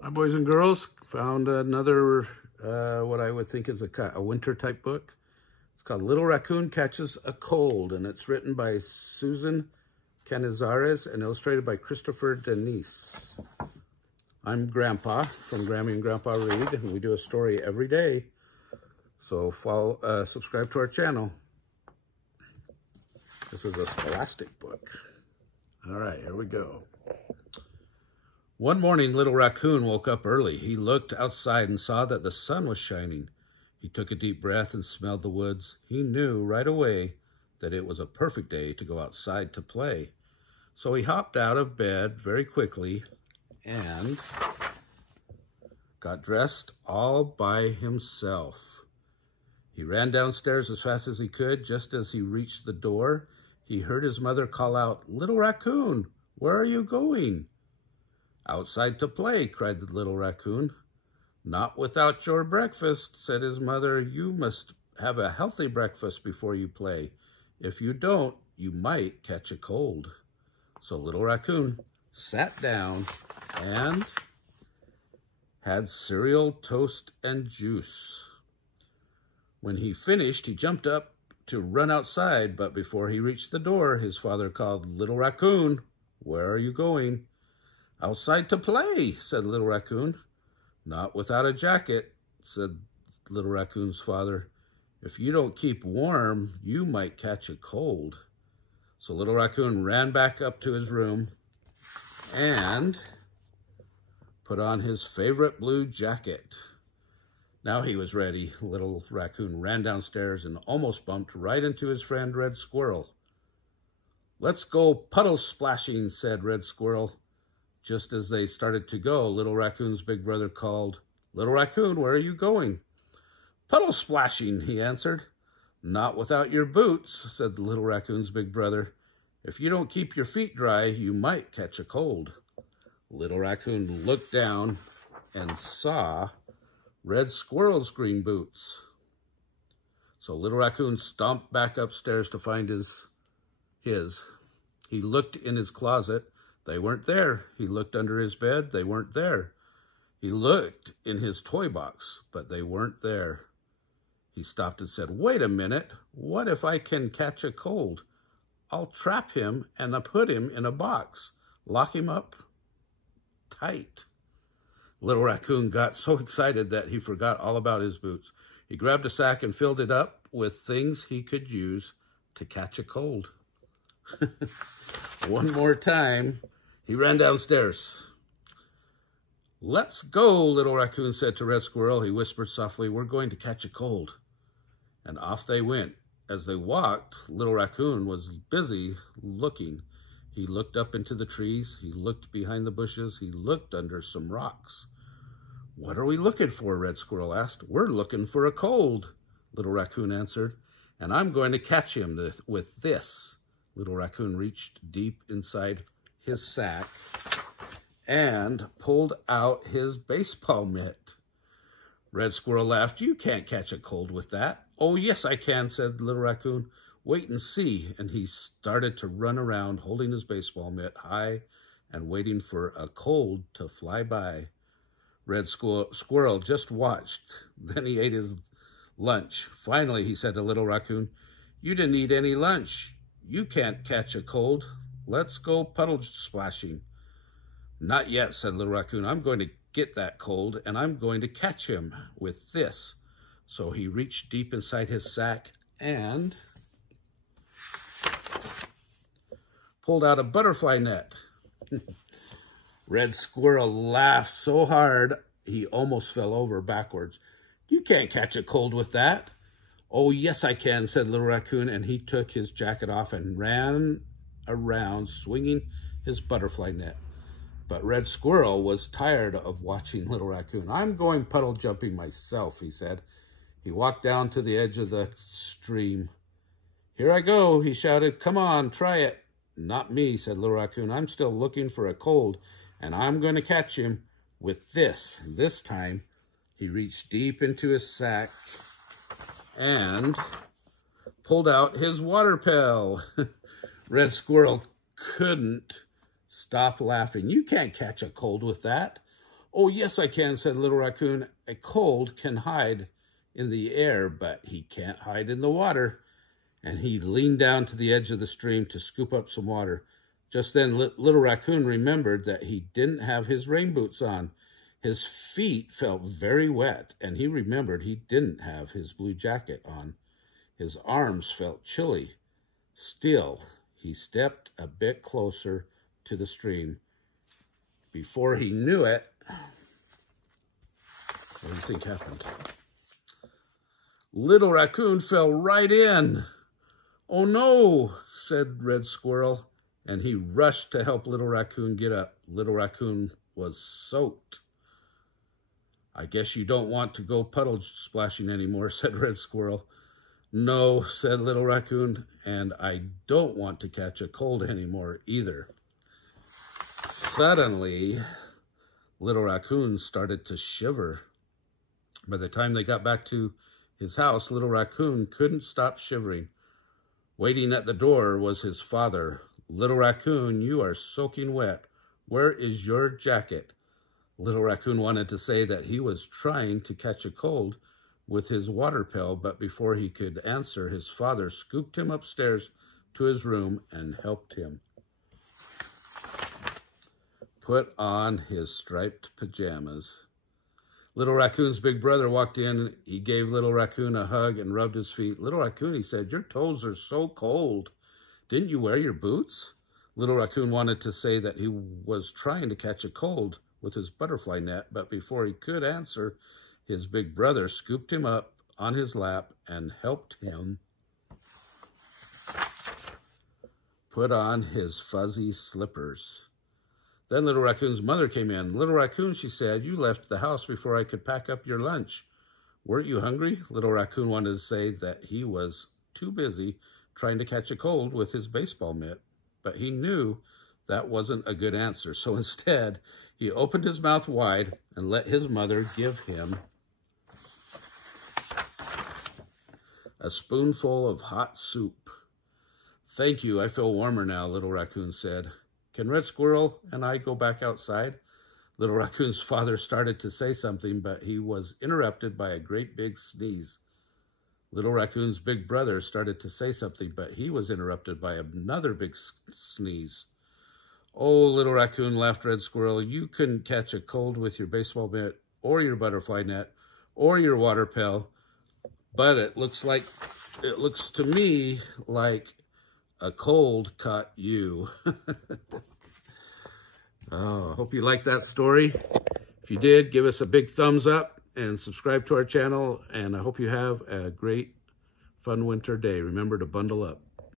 Hi, boys and girls. Found another, what I would think is a winter type book. It's called Little Racoon Catches a Cold, and it's written by Susan Canizares and illustrated by Christopher Denise. I'm Grandpa from Grammy and Grandpa Read, and we do a story every day. So subscribe to our channel. This is a scholastic book. All right, here we go. One morning, Little Raccoon woke up early. He looked outside and saw that the sun was shining. He took a deep breath and smelled the woods. He knew right away that it was a perfect day to go outside to play. So he hopped out of bed very quickly and got dressed all by himself. He ran downstairs as fast as he could. Just as he reached the door, he heard his mother call out, "Little Raccoon, where are you going?" "Outside to play," cried the little raccoon. "Not without your breakfast," said his mother. "You must have a healthy breakfast before you play. If you don't, you might catch a cold." So Little Raccoon sat down and had cereal, toast, and juice. When he finished, he jumped up to run outside, but before he reached the door, his father called, "Little Raccoon, where are you going?" "Outside to play," said Little Raccoon. "Not without a jacket," said Little Raccoon's father. "If you don't keep warm, you might catch a cold." So Little Raccoon ran back up to his room and put on his favorite blue jacket. Now he was ready. Little Raccoon ran downstairs and almost bumped right into his friend Red Squirrel. "Let's go puddle splashing," said Red Squirrel. Just as they started to go, Little Raccoon's big brother called, "Little Raccoon, where are you going?" "Puddle splashing," he answered. "Not without your boots," said the Little Raccoon's big brother. "If you don't keep your feet dry, you might catch a cold." Little Raccoon looked down and saw Red Squirrel's green boots. So Little Raccoon stomped back upstairs to find his. He looked in his closet. They weren't there. He looked under his bed. They weren't there. He looked in his toy box, but they weren't there. He stopped and said, "Wait a minute. What if I can catch a cold? I'll trap him and put him in a box. Lock him up tight." Little Raccoon got so excited that he forgot all about his boots. He grabbed a sack and filled it up with things he could use to catch a cold. One more time, he ran downstairs. "Let's go," Little Raccoon said to Red Squirrel. He whispered softly, "We're going to catch a cold." And off they went. As they walked, Little Raccoon was busy looking. He looked up into the trees. He looked behind the bushes. He looked under some rocks. "What are we looking for?" Red Squirrel asked. "We're looking for a cold," Little Raccoon answered. "And I'm going to catch him with this." Little Raccoon reached deep inside his sack and pulled out his baseball mitt. Red Squirrel laughed. "You can't catch a cold with that." "Oh, yes, I can," said Little Raccoon. "Wait and see." And he started to run around holding his baseball mitt high and waiting for a cold to fly by. Red Squirrel just watched. Then he ate his lunch. Finally, he said to Little Raccoon, "You didn't eat any lunch. You can't catch a cold. Let's go puddle splashing." "Not yet," said Little Raccoon. "I'm going to get that cold, and I'm going to catch him with this." So he reached deep inside his sack and pulled out a butterfly net. Red Squirrel laughed so hard he almost fell over backwards. "You can't catch a cold with that." "Oh, yes, I can," said Little Raccoon, and he took his jacket off and ran around swinging his butterfly net. But Red Squirrel was tired of watching Little Raccoon. "I'm going puddle jumping myself," he said. He walked down to the edge of the stream. "Here I go," he shouted. "Come on, try it." "Not me," said Little Raccoon. "I'm still looking for a cold, and I'm going to catch him with this." This time, he reached deep into his sack and pulled out his water pail. Red Squirrel couldn't stop laughing. "You can't catch a cold with that." "Oh, yes, I can," said Little Raccoon. "A cold can hide in the air, but he can't hide in the water." And he leaned down to the edge of the stream to scoop up some water. Just then, Little Raccoon remembered that he didn't have his rain boots on. His feet felt very wet, and he remembered he didn't have his blue jacket on. His arms felt chilly. Still, he stepped a bit closer to the stream. Before he knew it, what do you think happened? Little Raccoon fell right in. "Oh no," said Red Squirrel, and he rushed to help Little Raccoon get up. Little Raccoon was soaked. "I guess you don't want to go puddle splashing anymore," said Red Squirrel. "No," said Little Raccoon, "and I don't want to catch a cold anymore either." Suddenly, Little Raccoon started to shiver. By the time they got back to his house, Little Raccoon couldn't stop shivering. Waiting at the door was his father. "Little Raccoon, you are soaking wet. Where is your jacket?" Little Raccoon wanted to say that he was trying to catch a cold with his water pail, but before he could answer, his father scooped him upstairs to his room and helped him put on his striped pajamas. Little Raccoon's big brother walked in. He gave Little Raccoon a hug and rubbed his feet. "Little Raccoon," he said, "your toes are so cold. Didn't you wear your boots?" Little Raccoon wanted to say that he was trying to catch a cold with his butterfly net, but before he could answer, his big brother scooped him up on his lap and helped him put on his fuzzy slippers. Then Little Raccoon's mother came in. "Little Raccoon," she said, "you left the house before I could pack up your lunch. Weren't you hungry?" Little Raccoon wanted to say that he was too busy trying to catch a cold with his baseball mitt, but he knew that wasn't a good answer. So instead, he opened his mouth wide and let his mother give him a spoonful of hot soup. "Thank you, I feel warmer now," Little Raccoon said. "Can Red Squirrel and I go back outside?" Little Raccoon's father started to say something, but he was interrupted by a great big sneeze. Little Raccoon's big brother started to say something, but he was interrupted by another big sneeze. "Oh, Little Raccoon," laughed Red Squirrel, "you couldn't catch a cold with your baseball mitt or your butterfly net or your water pail, but it looks to me like a cold caught you." Oh, hope you liked that story. If you did, give us a big thumbs up and subscribe to our channel. And I hope you have a great, fun winter day. Remember to bundle up.